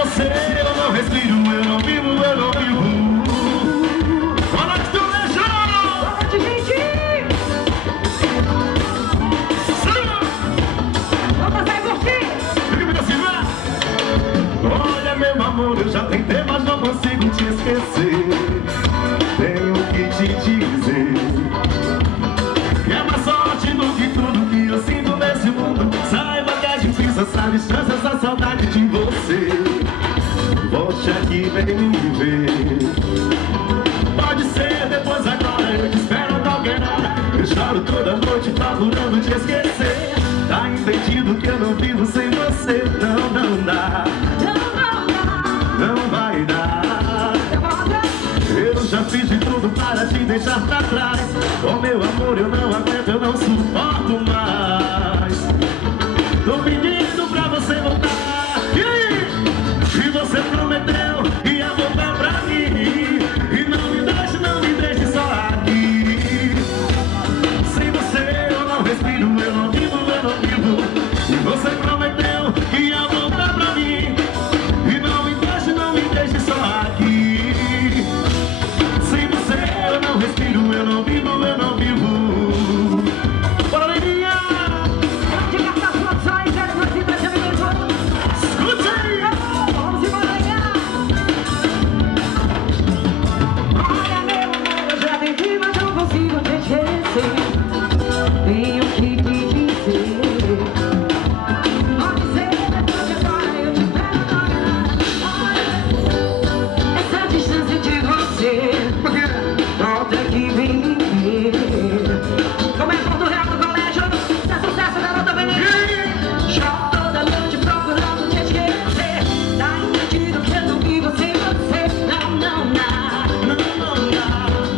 você eu não respiro, eu não vivo, eu não vivo. Boa noite, Tulejo! Boa noite, gente! Vamos sair curtir! Olha, meu amor, eu já tentei, mas não consigo te esquecer. Tenho que te dizer que é mais sorte do que tudo que eu sinto nesse mundo. Saiba que é difícil essa distância, essa saudade de você. Volte aqui, vem me ver. Pode ser depois, agora eu te espero a qualquer hora. Eu choro toda noite procurando te esquecer. Tá entendido que eu não vivo sem você. Não, não dá. Não vai dar. Eu já fiz de tudo para te deixar pra trás. Oh, meu amor, eu não aguento, eu não suporto mais. Tô pedindo pra você voltar. E você prometeu que ia voltar pra mim. E não me deixe só aqui. Sem você eu não respiro, eu não vivo, eu não vivo. E você prometeu que ia voltar pra mim. E não me deixe só aqui. Sem você eu não respiro, eu não vivo, eu não vivo. Bora, Leirinha! Pode gastar suas joias, é uma cidade amiga. Escute aí! Vamos embora, ganhar! Olha, meu amor, eu já tentei, mas não consigo te esquecer. Tenho que te dizer. Pode ser depois de agora, eu te espero agora. Essa distância de você. Volta aqui, vem me ver. Como é Porto Real do colégio, se é sucesso, garota, vem me ver. Choro toda noite procurando te esquecer. Tá entendido que eu não vivo sem você. Não, não dá.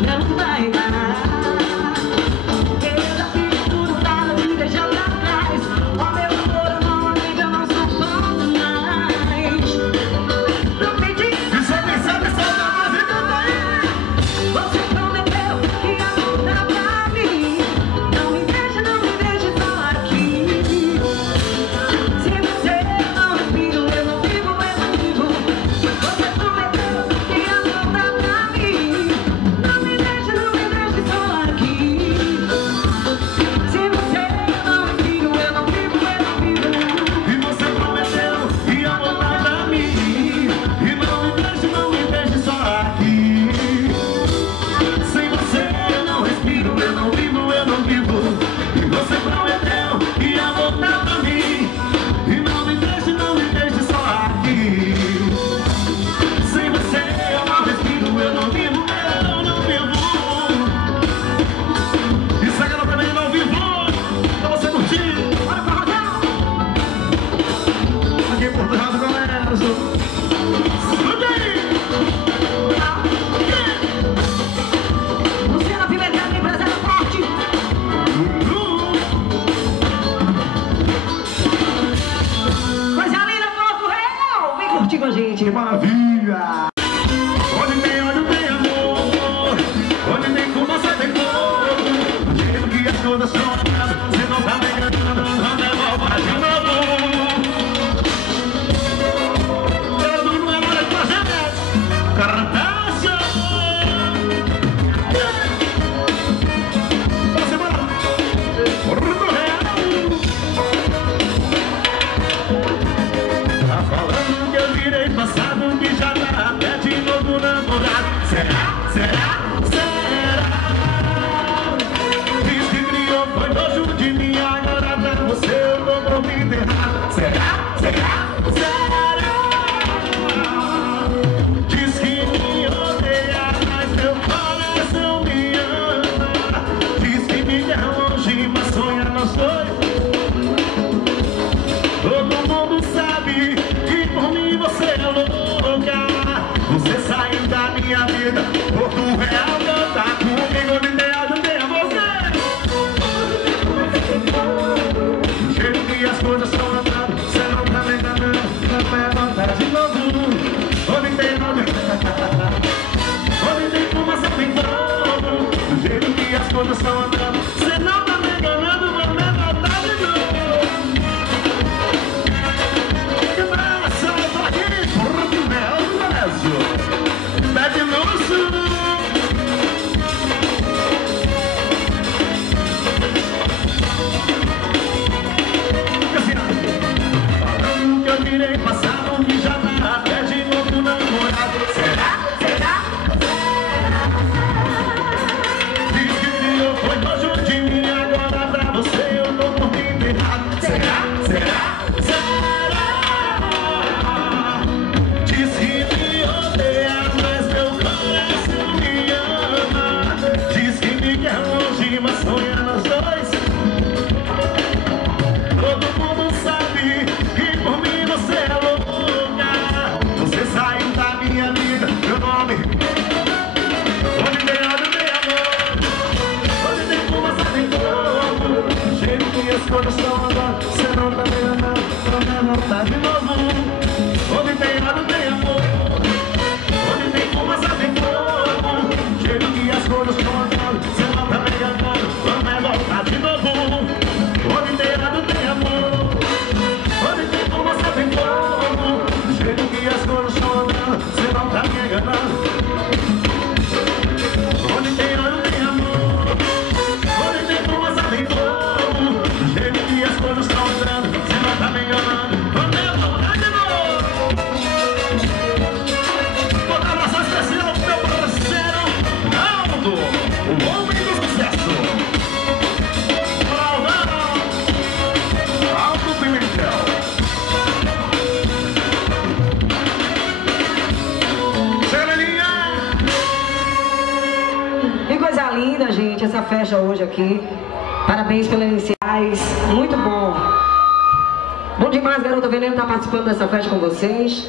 Não vai dar. Eu já fiz tudo pra te deixar pra trás. Oh, meu amor, eu não aguento, eu não suporto mais. Tô pedindo Isso é pensar, pessoal, da música daí! você prometeu que ia voltar pra mim. Não me deixe só aqui. Sem você eu não respiro, eu não vivo, eu não vivo. Você prometeu que ia voltar pra mim. Não me deixe só aqui. Sem você eu não respiro, eu não vivo, eu não vivo. E você prometeu que ia voltar pra mim. E não me deixe só aqui. Sem você eu não respiro, eu não vivo, eu não vivo. E você prometeu que ia voltar pra mim. E não me deixe só aqui. Sem você eu não respiro, eu não vivo, eu não vivo. Isso é garota também não vivo. Pra você curtir. Bora pra rodar. Aqui em Porto Real do Colégio. Escuta aí! Luciana Pimentel, empresário forte. Coisa linda, Porto Real. Vem curtir com a gente. Que maravilha! Onde tem amor, onde tem fumaça tem fogo. Do jeito que as coisas são, você não tá me enganando, não devolva de novo. Todo mundo é hora de fazer cartaça. Você vai Porto Real. Tá falando que eu virei passado, que já tá até de novo namorado. Será? Diz que criou, foi nojo de mim, agora pra você eu tô comendo errado. Será? Diz que me odeia, mas meu coração me ama. Diz que me quer longe, mas sonha nós dois. Todo mundo sabe que por mim você é louca. Você saiu da minha vida, Porto Real canta comigo, de ideia do meu você. Do jeito que as coisas estão andando, você não tá me enganando, não vai voltar de novo. Onde tem fumaça tem fogo. Do jeito que as coisas estão andando, você não tá me enganando, vai me voltar de novo. Que massa, eu tô aqui. voltar de novo. Onde tem lado tem amor, onde tem fumaça tem fogo. Cheiro que as cores estão andando, cê não tá me enganando. Vamos voltar de novo. Onde tem lado tem amor, onde tem fumaça tem fogo. Cheiro que as cores estão andando, cê não tá me enganando. Onde tem lado tem amor, onde tem fumaça tem fogo. Cheiro que as cores estão andando, cê não tá me enganando. O homem do sucesso, Aldo Pimentel. Seleninha. Que coisa linda, gente, essa festa hoje aqui. Parabéns pelas iniciais, muito bom. Bom demais, Garota Veneno, tá participando dessa festa com vocês.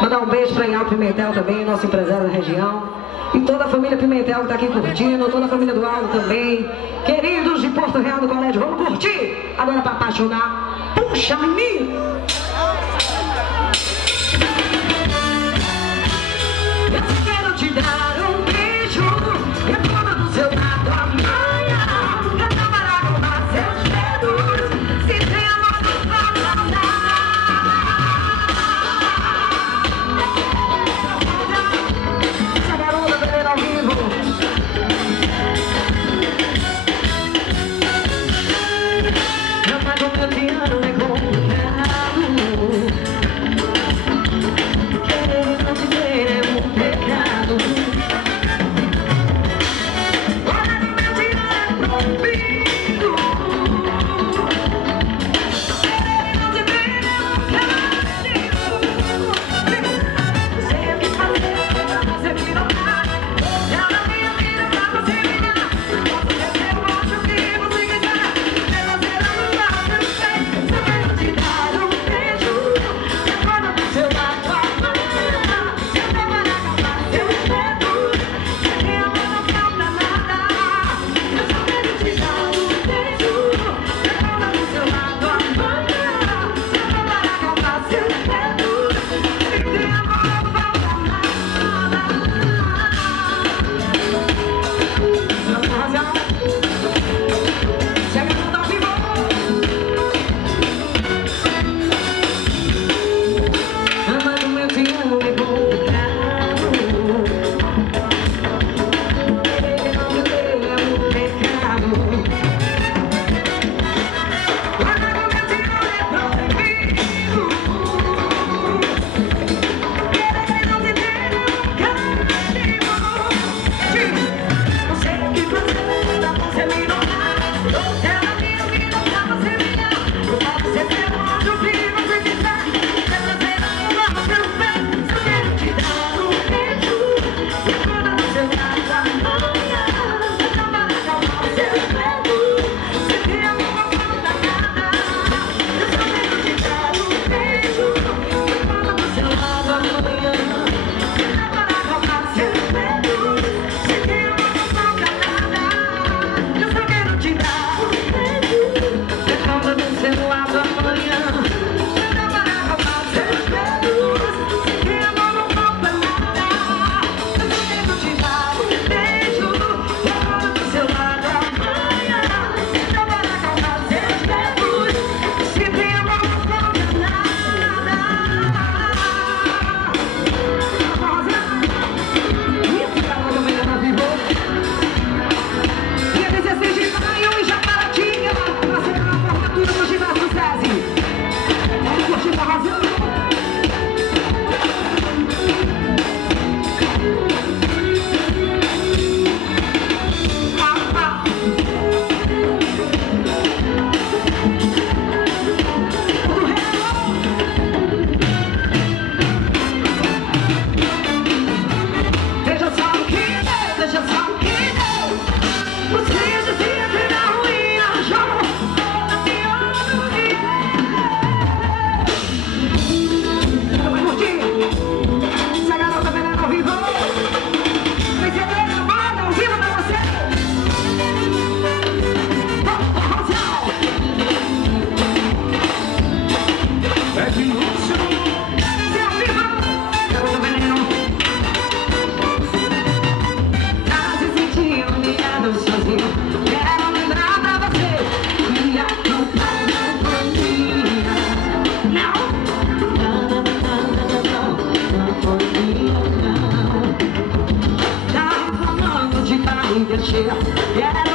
Mandar um beijo para Aldo Pimentel também, nosso empresário da região. E toda a família Pimentel que está aqui curtindo, toda a família do Aldo também. Queridos de Porto Real do Colégio, vamos curtir? Agora para apaixonar. Puxa, menino! Eu quero te dar um beijo, e a cama do seu lado amanhã. Eu trabalhar com seus dedos, se tem amor pra dar. Ao vivo. Já pago meu piano, é complicado. é de luxo. Seu vivo, eu do veneno. Tá se sentindo humilhado sozinho. Quero lembrar pra você que a culpa não foi minha. Não, não foi minha, não. Tá falando de barriga cheia.